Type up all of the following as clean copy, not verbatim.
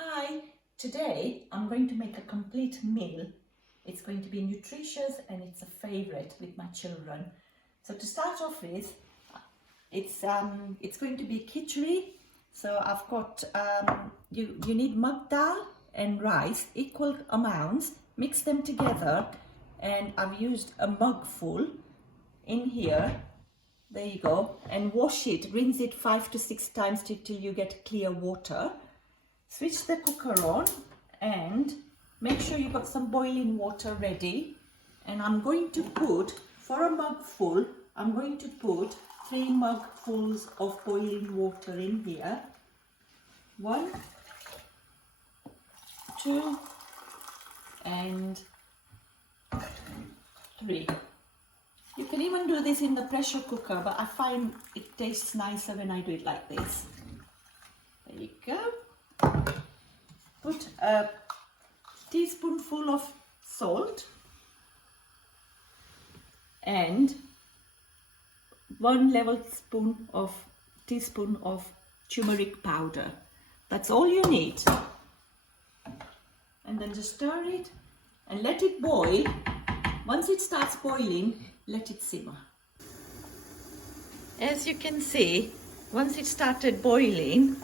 Hi, today I'm going to make a complete meal. It's going to be nutritious and it's a favorite with my children. So to start off with, it's going to be khichri. So I've got you need mug dal and rice, equal amounts. Mix them together, and I've used a mug full in here. There you go, and wash it, rinse it 5 to 6 times till you get clear water. Switch the cooker on and make sure you've got some boiling water ready. And I'm going to put, for a mug full, I'm going to put 3 mugfuls of boiling water in here. 1, 2, and 3. You can even do this in the pressure cooker, but I find it tastes nicer when I do it like this. There you go. Put a teaspoonful of salt and 1 teaspoon of turmeric powder. That's all you need. And then just stir it and let it boil. Once it starts boiling, let it simmer. As you can see, once it started boiling,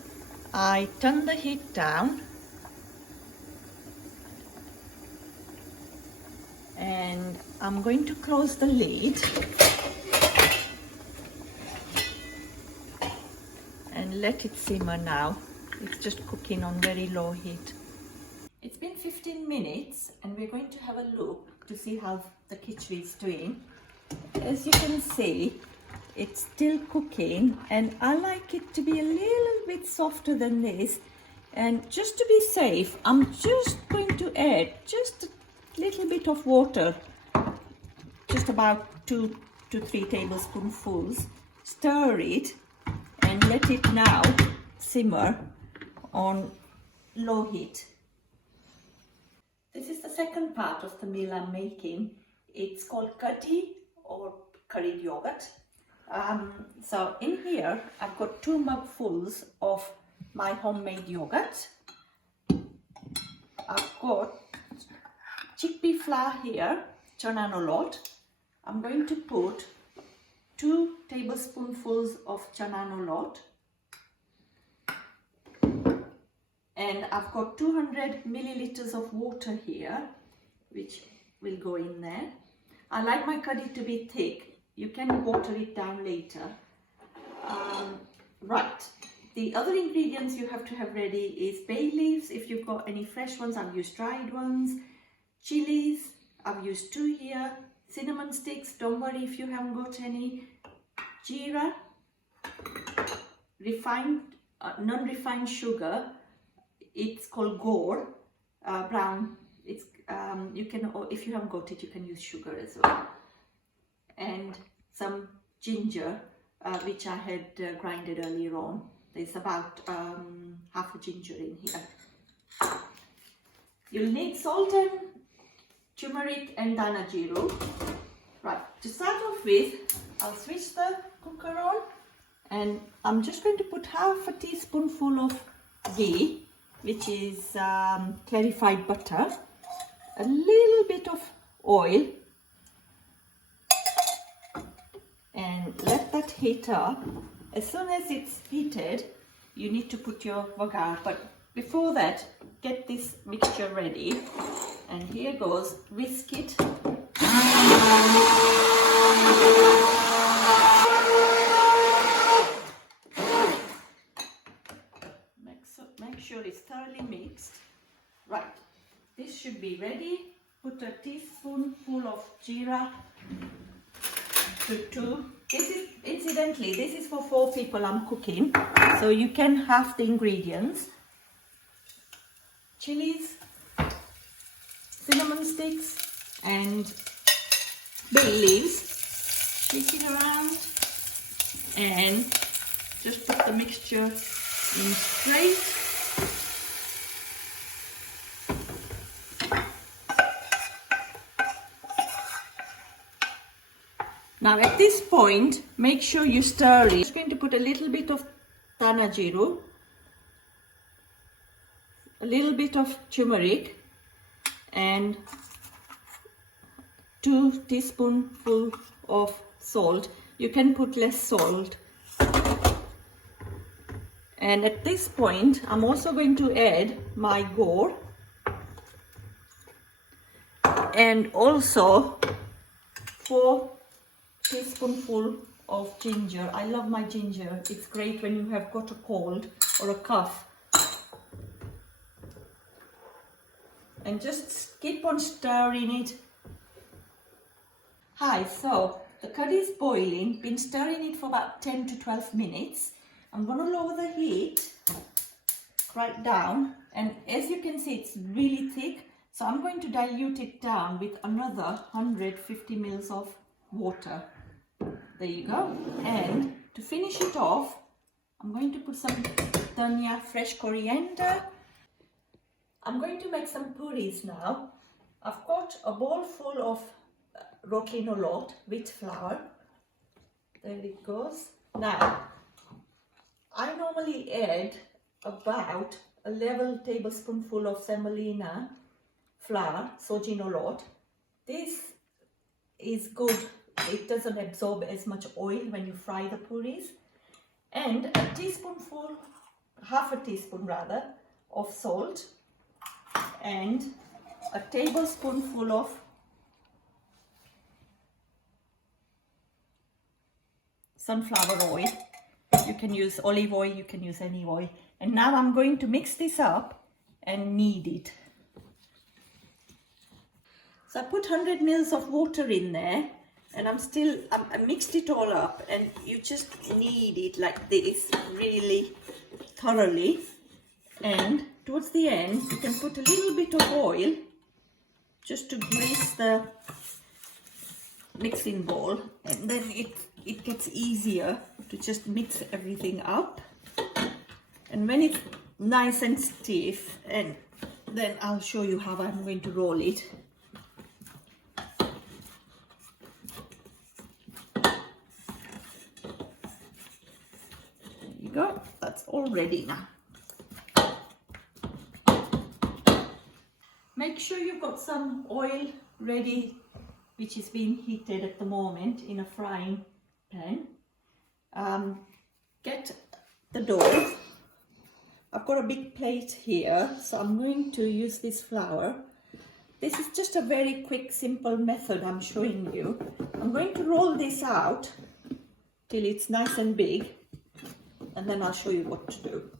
I turn the heat down and I'm going to close the lid and let it simmer now. It's just cooking on very low heat. It's been 15 minutes and we're going to have a look to see how the khichri is doing. As you can see, it's still cooking, and I like it to be a little bit softer than this. And just to be safe, I'm just going to add just a little bit of water, just about 2 to 3 tablespoonfuls. Stir it and let it now simmer on low heat. This is the second part of the meal I'm making. It's called Kadhi or curried yogurt. So in here I've got 2 mugfuls of my homemade yogurt. I've got chickpea flour here, chana nolot. I'm going to put 2 tablespoonfuls of chana nolot. And I've got 200 milliliters of water here, which will go in there. I like my curry to be thick. You can water it down later. Right, the other ingredients you have to have ready is bay leaves. If you've got any fresh ones, I've used dried ones. Chilies, I've used 2 here. Cinnamon sticks, don't worry if you haven't got any. Jeera, refined, non-refined sugar. It's called gore, brown. It's you can, if you haven't got it, you can use sugar as well. And some ginger, which I had grinded earlier on. There's about half a ginger in here. You'll need salt and turmeric and dana jeeru. Right, to start off with, I'll switch the cooker on and I'm just going to put half a teaspoonful of ghee, which is clarified butter, a little bit of oil, and let that heat up. As soon as it's heated, you need to put your vagar, but before that, get this mixture ready. And here goes, whisk it. Make sure it's thoroughly mixed. Right, this should be ready. Put a teaspoonful of jeera to 2. This is, incidentally, this is for 4 people I'm cooking, so you can have the ingredients. Chilies, cinnamon sticks and bay leaves. Shake it around and just put the mixture in straight. Now at this point, make sure you stir it. I'm just going to put a little bit of dana jeeru, a little bit of turmeric and 2 teaspoonfuls of salt. You can put less salt. And at this point, I'm also going to add my gore and also 4 teaspoonfuls of ginger. I love my ginger. It's great when you have got a cold or a cough. And just keep on stirring it. Hi, so the curry is boiling. Been stirring it for about 10 to 12 minutes. I'm going to lower the heat right down, and as you can see it's really thick, so I'm going to dilute it down with another 150 ml of water. There you go. And to finish it off, I'm going to put some dhania, fresh coriander. I'm going to make some puris now. I've got a bowl full of roti nolot with flour. There it goes. Now I normally add about a level tablespoonful of semolina flour, soji nolot. This is good. It doesn't absorb as much oil when you fry the puris. And a teaspoonful, half a teaspoon rather, of salt and a tablespoonful of sunflower oil. You can use olive oil, you can use any oil. And now I'm going to mix this up and knead it. So I put 100 ml of water in there, and I mixed it all up, and you just knead it like this really thoroughly. And towards the end, you can put a little bit of oil just to grease the mixing bowl, and then it gets easier to just mix everything up. And when it's nice and stiff, and then I'll show you how I'm going to roll it. There you go, that's all ready now. Make sure you've got some oil ready, which is being heated at the moment in a frying pan. Get the dough. I've got a big plate here, so I'm going to use this flour. This is just a very quick, simple method I'm showing you. I'm going to roll this out till it's nice and big, and then I'll show you what to do.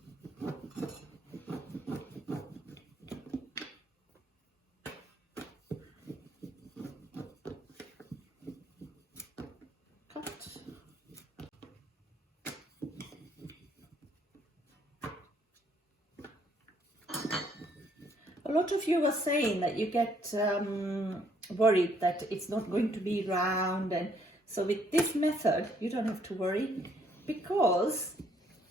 A lot of you were saying that you get worried that it's not going to be round, and so with this method you don't have to worry, because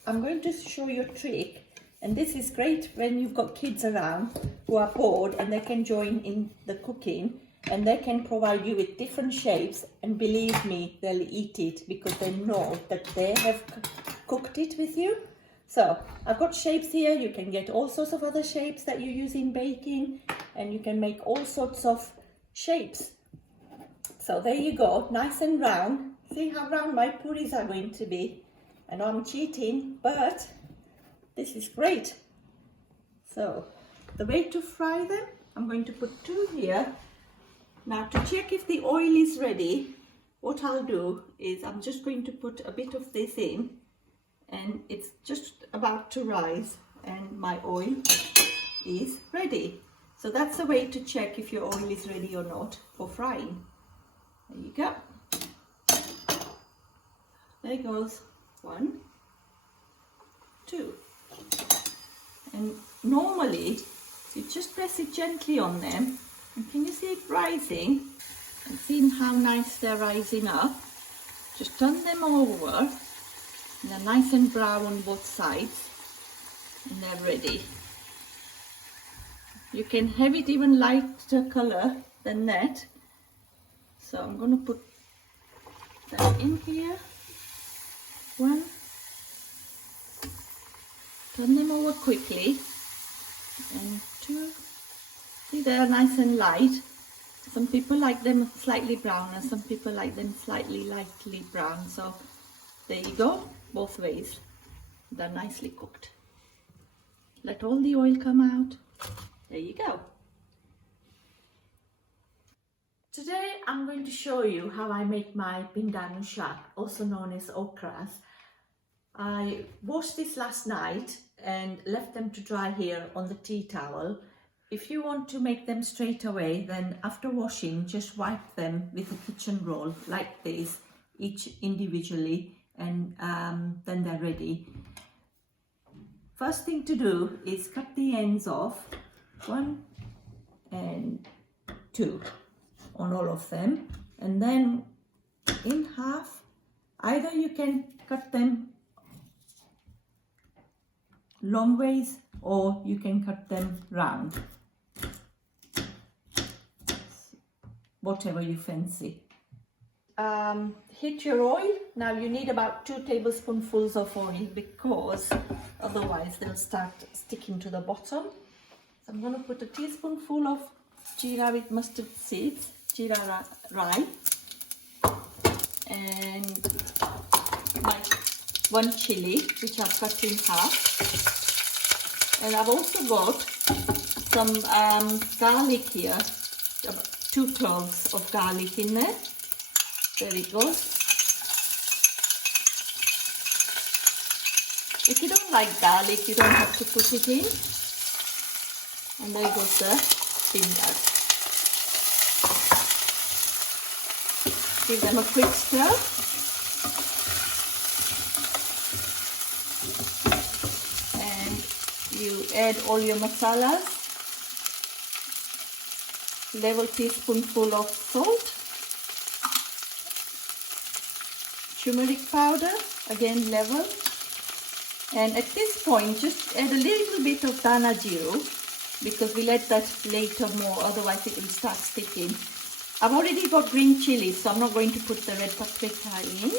I'm going to show you a trick, and this is great when you've got kids around who are bored and they can join in the cooking, and they can provide you with different shapes, and believe me, they'll eat it because they know that they have cooked it with you. So I've got shapes here. You can get all sorts of other shapes that you use in baking, and you can make all sorts of shapes. So there you go, nice and round. See how round my puris are going to be. I know I'm cheating, but this is great. So the way to fry them, I'm going to put 2 here. Now to check if the oil is ready, what I'll do is I'm just going to put a bit of this in, and it's just about to rise, and my oil is ready. So that's a way to check if your oil is ready or not for frying. There you go. There goes 1, 2. And normally you just press it gently on them, and can you see it rising? And seeing how nice they're rising up. Just turn them over. And they're nice and brown on both sides, and they're ready. You can have it even lighter color than that. So I'm going to put that in here. 1. Turn them over quickly. and 2. See, they are nice and light. Some people like them slightly brown and some people like them slightly lightly brown. So there you go, both ways. They're nicely cooked. Let all the oil come out. There you go. Today I'm going to show you how I make my Bindanu shak, also known as okras. I washed this last night and left them to dry here on the tea towel. If you want to make them straight away, then after washing, just wipe them with a kitchen roll like this, each individually, and then they're ready. First thing to do is cut the ends off, 1 and 2 on all of them, and then in half. Either you can cut them long ways or you can cut them round, whatever you fancy. Heat your oil. Now you need about 2 tablespoonfuls of oil because otherwise they'll start sticking to the bottom. So I'm going to put a teaspoonful of jeera with mustard seeds, jeera rye, and my 1 chili which I've cut in half. And I've also got some garlic here, about 2 cloves of garlic in there. There it goes. If you don't like garlic, you don't have to put it in. And there goes the bindanu. Give them a quick stir. And you add all your masalas. Level teaspoonful of salt. Turmeric powder, again level. And at this point, just add a little bit of dana jiru because we'll add that later more, otherwise it will start sticking. I've already got green chili, so I'm not going to put the red paprika in.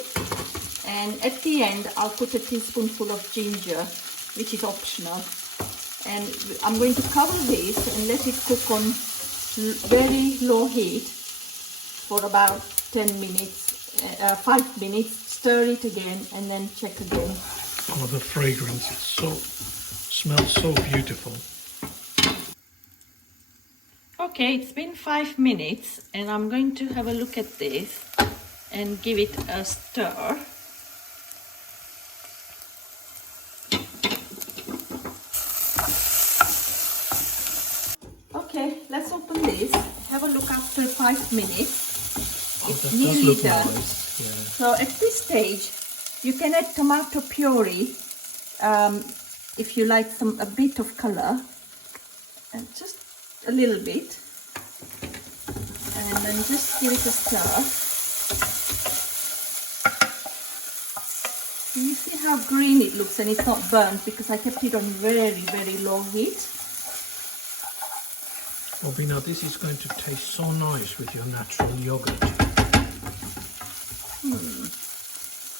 And at the end, I'll put a teaspoonful of ginger, which is optional. And I'm going to cover this and let it cook on very low heat for about 10 minutes, 5 minutes. Stir it again and then check again. Oh, the fragrance, smells so beautiful. Okay, it's been 5 minutes and I'm going to have a look at this and give it a stir. Okay, let's open this. Have a look after 5 minutes. It's nearly done. Nice. Yeah. So at this stage, you can add tomato puree if you like a bit of color, and just a little bit, and then just give it a stir. Can you see how green it looks and it's not burnt because I kept it on very, very low heat. Well, Bina, this is going to taste so nice with your natural yogurt.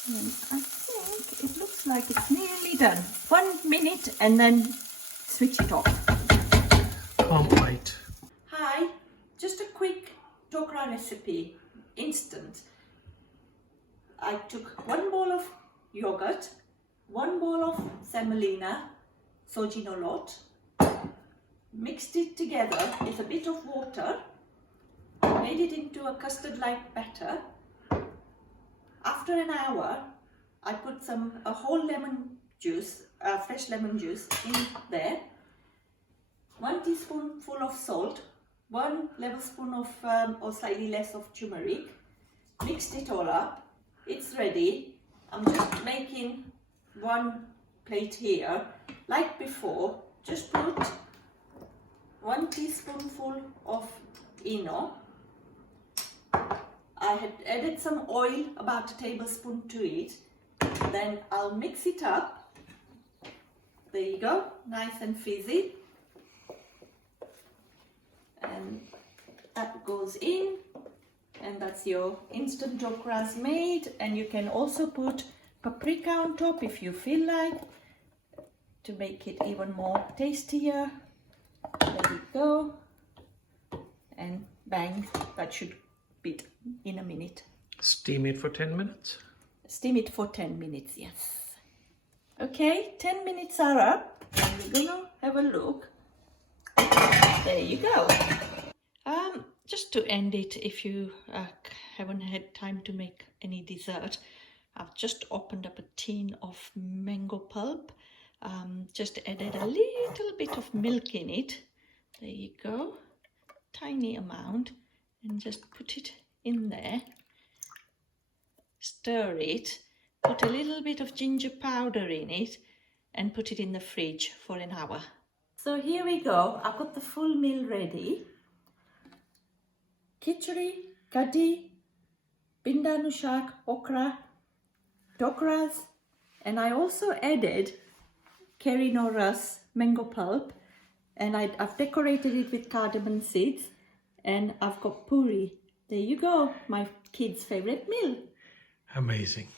And I think it looks like it's nearly done. 1 minute and then switch it off. Can't wait. Hi, just a quick dhokra recipe, instant. I took 1 bowl of yogurt, 1 bowl of semolina, soji no lot, mixed it together with a bit of water, made it into a custard-like batter. After an hour, I put a whole lemon juice, fresh lemon juice in there, 1 teaspoonful of salt, 1 level spoon of or slightly less of turmeric, mixed it all up. It's ready. I'm just making 1 plate here. Like before, just put 1 teaspoonful of eno. I had added some oil, about a tablespoon to it. Then I'll mix it up. There you go, nice and fizzy. And that goes in, and that's your instant dhokras made. And you can also put paprika on top if you feel like, to make it even more tastier. Let it go. And bang, that should be in a minute. Steam it for 10 minutes. Steam it for 10 minutes, yes. Okay, 10 minutes are up. And we're gonna have a look. There you go. Just to end it, if you haven't had time to make any dessert, I've just opened up a tin of mango pulp. Just added a little bit of milk in it. There you go. Tiny amount. And just put it in there. Stir it. Put a little bit of ginger powder in it. And put it in the fridge for an hour. So here we go. I've got the full meal ready. Kichri, Kadhi, Bina, okra, Dhokras, and I also added Kerry Nora's mango pulp, and I've decorated it with cardamom seeds, and I've got Poori. There you go, my kids' favorite meal. Amazing.